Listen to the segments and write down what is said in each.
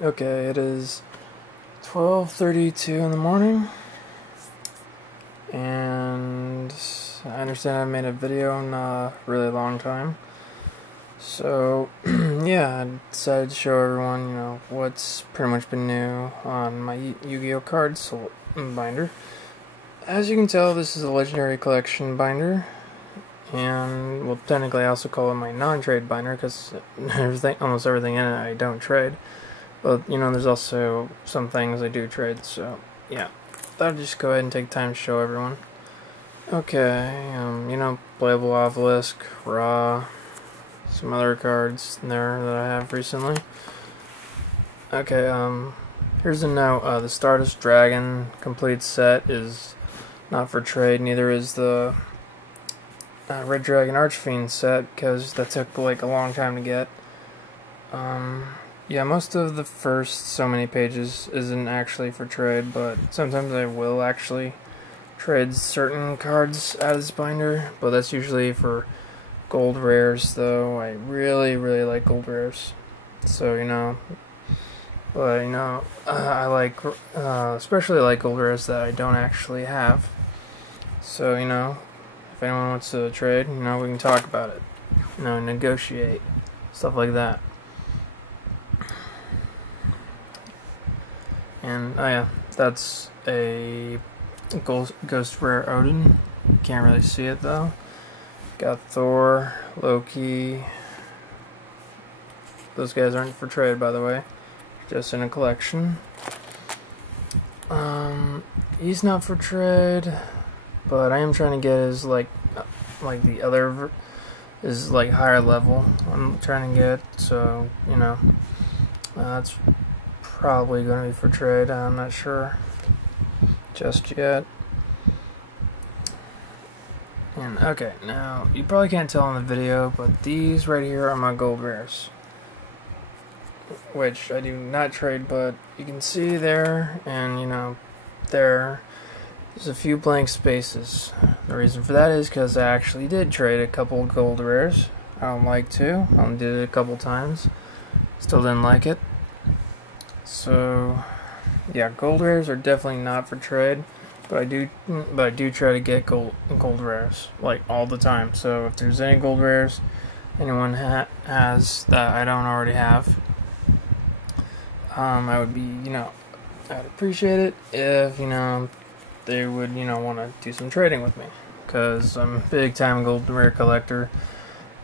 Okay, it is 12:32 in the morning, and I understand I made a video in a really long time. So, yeah, I decided to show everyone, what's pretty much been new on my Yu-Gi-Oh! Cards binder. As you can tell, this is a Legendary Collection binder, and, well, technically I also call it my non-trade binder, because almost everything in it I don't trade. But, there's also some things I do trade, so, yeah. I'll just go ahead and take time to show everyone. Okay, Playable Obelisk, Raw, some other cards in there that I have recently. Okay, here's a note. The Stardust Dragon complete set is not for trade, neither is the Red Dragon Archfiend set, because that took, a long time to get. Yeah, most of the first so many pages isn't actually for trade, but sometimes I will actually trade certain cards out of this binder, but that's usually for gold rares, though. I really, really like gold rares. So, I like, especially like gold rares that I don't actually have. So, if anyone wants to trade, we can talk about it. Negotiate. Stuff like that. And, oh yeah, that's a Ghost Rare Odin. You can't really see it, though. Got Thor, Loki. Those guys aren't for trade, by the way. Just in a collection. He's not for trade, but I am trying to get his, like the other is, higher level I'm trying to get, so, that's probably going to be for trade. I'm not sure just yet. And okay, now you probably can't tell in the video, but these right here are my gold rares, which I do not trade, but you can see there, and there's a few blank spaces. The reason for that is because I actually did trade a couple gold rares. I don't like to. I only did it a couple times. Still didn't like it. So, yeah, gold rares are definitely not for trade, but I do try to get gold rares, all the time. So if there's any gold rares anyone has that I don't already have, I would be, I'd appreciate it if, they would, want to do some trading with me, because I'm a big time gold rare collector,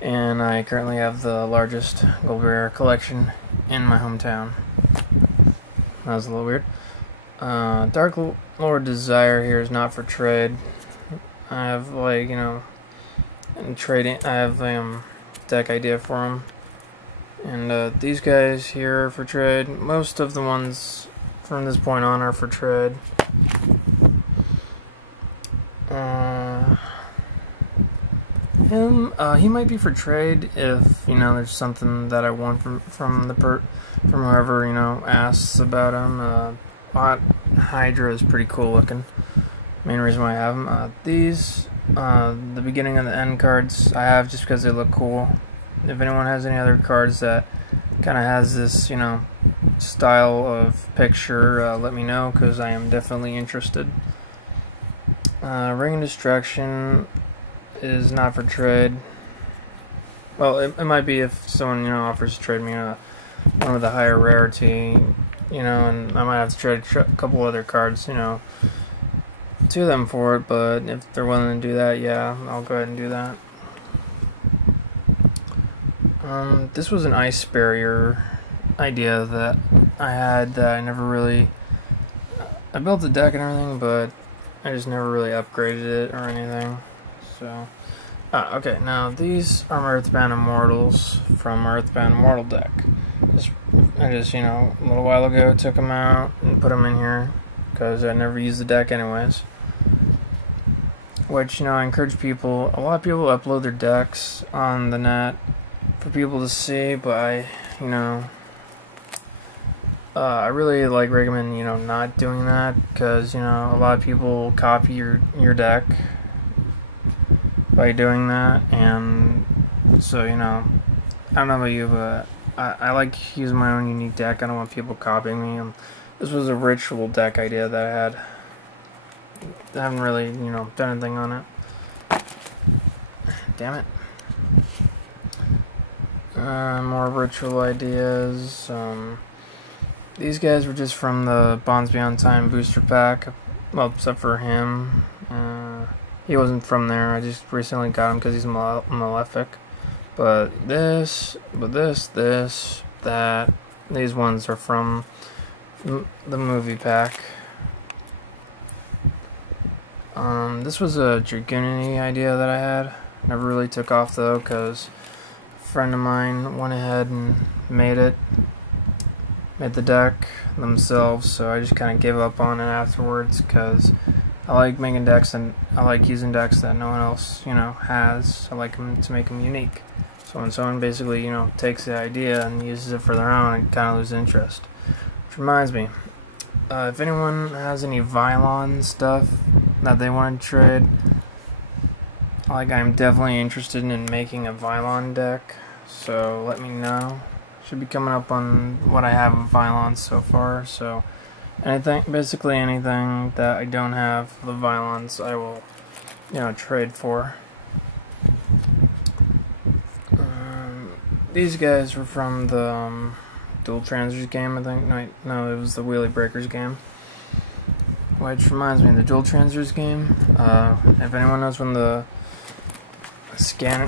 and I currently have the largest gold rare collection in my hometown. That was a little weird. Dark Lord Desire here is not for trade. I have, in trading, I have deck idea for them. And these guys here are for trade. Most of the ones from this point on are for trade. He might be for trade if, there's something that I want from whoever, asks about him. Hydra is pretty cool looking. Main reason why I have them. These, the beginning and the end cards, I have just because they look cool. If anyone has any other cards that kind of has this, style of picture, let me know, because I am definitely interested. Ring of Destruction is not for trade. Well, it might be if someone, offers to trade me one with a higher rarity, and I might have to trade a couple other cards, to them for it, but if they're willing to do that, yeah, I'll go ahead and do that. This was an ice barrier idea that I had that I never really... I built the deck and everything, but I just never really upgraded it or anything, so... okay, now these are my Earthbound Immortals from my Earthbound Immortal deck. I just, a little while ago took them out and put them in here, because I never used the deck anyways. Which, I encourage people, a lot of people upload their decks on the net for people to see, but I really recommend, not doing that, because, a lot of people copy your deck by doing that, and so, I don't know about you, but I like using my own unique deck. I don't want people copying me. This was a ritual deck idea that I had. I haven't really, done anything on it. Damn it. More ritual ideas. These guys were just from the Bonds Beyond Time booster pack. Well, except for him. He wasn't from there. I just recently got him because he's malefic. But this, that. These ones are from the movie pack. This was a Dragoon-y idea that I had. Never really took off though, because a friend of mine went ahead and made the deck themselves, so I just kind of gave up on it afterwards, because I like making decks and I like using decks that no one else, has. I like them to make them unique. So when someone basically, takes the idea and uses it for their own, I kind of lose interest. Which reminds me, if anyone has any Vylon stuff that they want to trade, I'm definitely interested in making a Vylon deck, so let me know. Should be coming up on what I have of Vylons so far, so basically anything that I don't have the Vylons, I will, trade for. These guys were from the Dual Transers game, I think. No, it was the Wheelie Breakers game. Which reminds me, the Dual Transers game, if anyone knows when the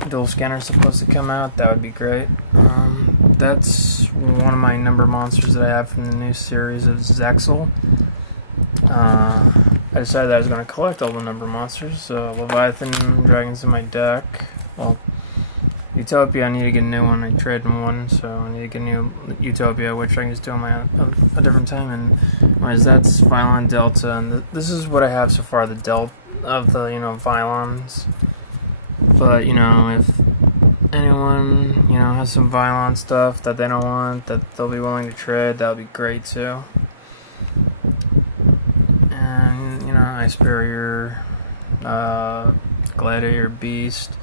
dual scanner is supposed to come out, that would be great. That's one of my number monsters that I have from the new series of Zexal. I decided that I was going to collect all the number monsters. Leviathan Dragons in my deck. Well, Utopia, I need to get a new one. I traded one, so I need to get a new Utopia, which I can just do on a different time. And anyways, that's Vylon Delta, and this is what I have so far. The Delta of the Vylons. But if anyone has some Vylon stuff that they don't want, that they'll be willing to trade, that would be great too. And Ice Barrier, Gladiator Beast.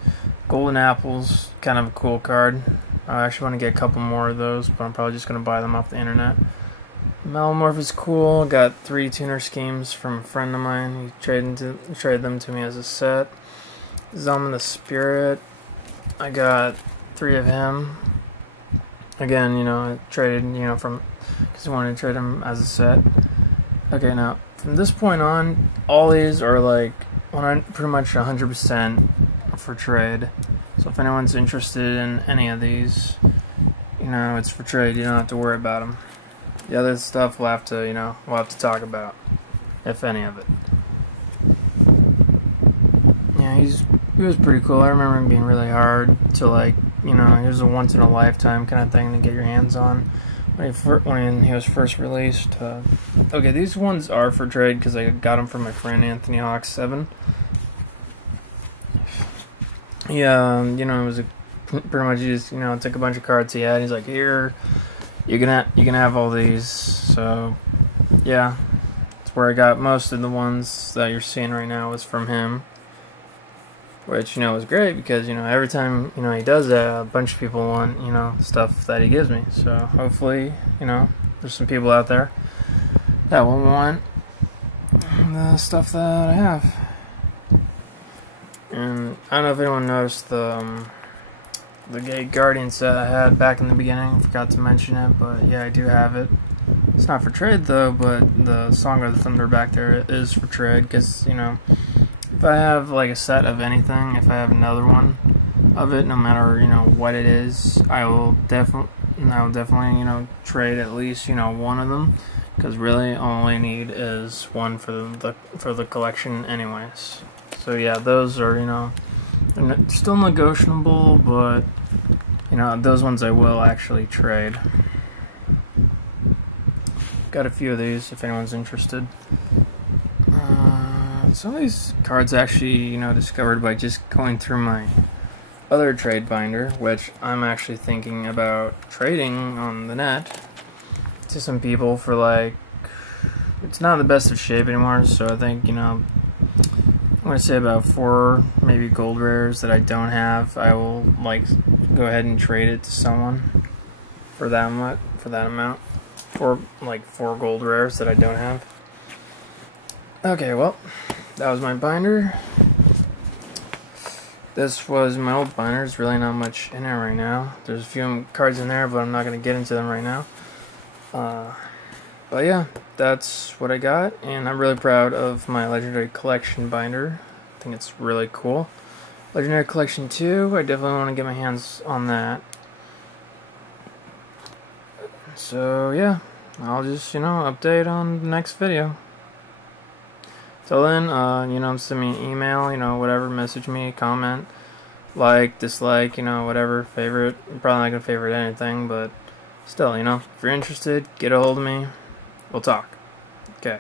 Golden Apple's kind of a cool card. I actually want to get a couple more of those, but I'm probably just going to buy them off the internet. Melamorph is cool. Got 3 tuner schemes from a friend of mine. He traded them to me as a set. Zelman the Spirit. I got 3 of him. Again, I traded, because I wanted to trade him as a set. Okay, now, from this point on, all these are pretty much 100% for trade. So if anyone's interested in any of these, it's for trade. You don't have to worry about them. The other stuff we'll have to talk about, if any of it. Yeah, he was pretty cool. I remember him being really hard to he was a once in a lifetime kind of thing to get your hands on when he was first released. Okay, these ones are for trade because I got them from my friend Anthony Hawk 7. Yeah, it was pretty much he just took a bunch of cards he had. He's like, here, you can have all these. So yeah, that's where I got most of the ones that you're seeing right now was from him. Which, was great because, every time, he does that, a bunch of people want, stuff that he gives me. So, hopefully, there's some people out there that will want the stuff that I have. And I don't know if anyone noticed the Gate Guardian set I had back in the beginning. Forgot to mention it, but yeah, I do have it. It's not for trade, though, but the Song of the Thunder back there is for trade because, if I have a set of anything, if I have another one of it, no matter what it is, I will definitely trade at least one of them, because really all I need is one for the collection anyways. So yeah, those are they're still negotiable, but those ones I will actually trade. Got a few of these if anyone's interested. Some of these cards actually, discovered by just going through my other trade binder, which I'm actually thinking about trading on the net to some people for it's not the best of shape anymore, so I think, I'm going to say about 4 maybe gold rares that I don't have. I will go ahead and trade it to someone for that amount, for like 4 gold rares that I don't have. Okay, well, that was my binder. This was my old binder. There's really not much in there right now. There's a few cards in there, but I'm not going to get into them right now. But yeah, that's what I got, and I'm really proud of my Legendary Collection binder. I think it's really cool. Legendary Collection 2, I definitely want to get my hands on that. So yeah, I'll just, update on the next video. Till then, send me an email, whatever, message me, comment, like, dislike, whatever, favorite. I'm probably not going to favorite anything, but still, if you're interested, get a hold of me. We'll talk. Okay.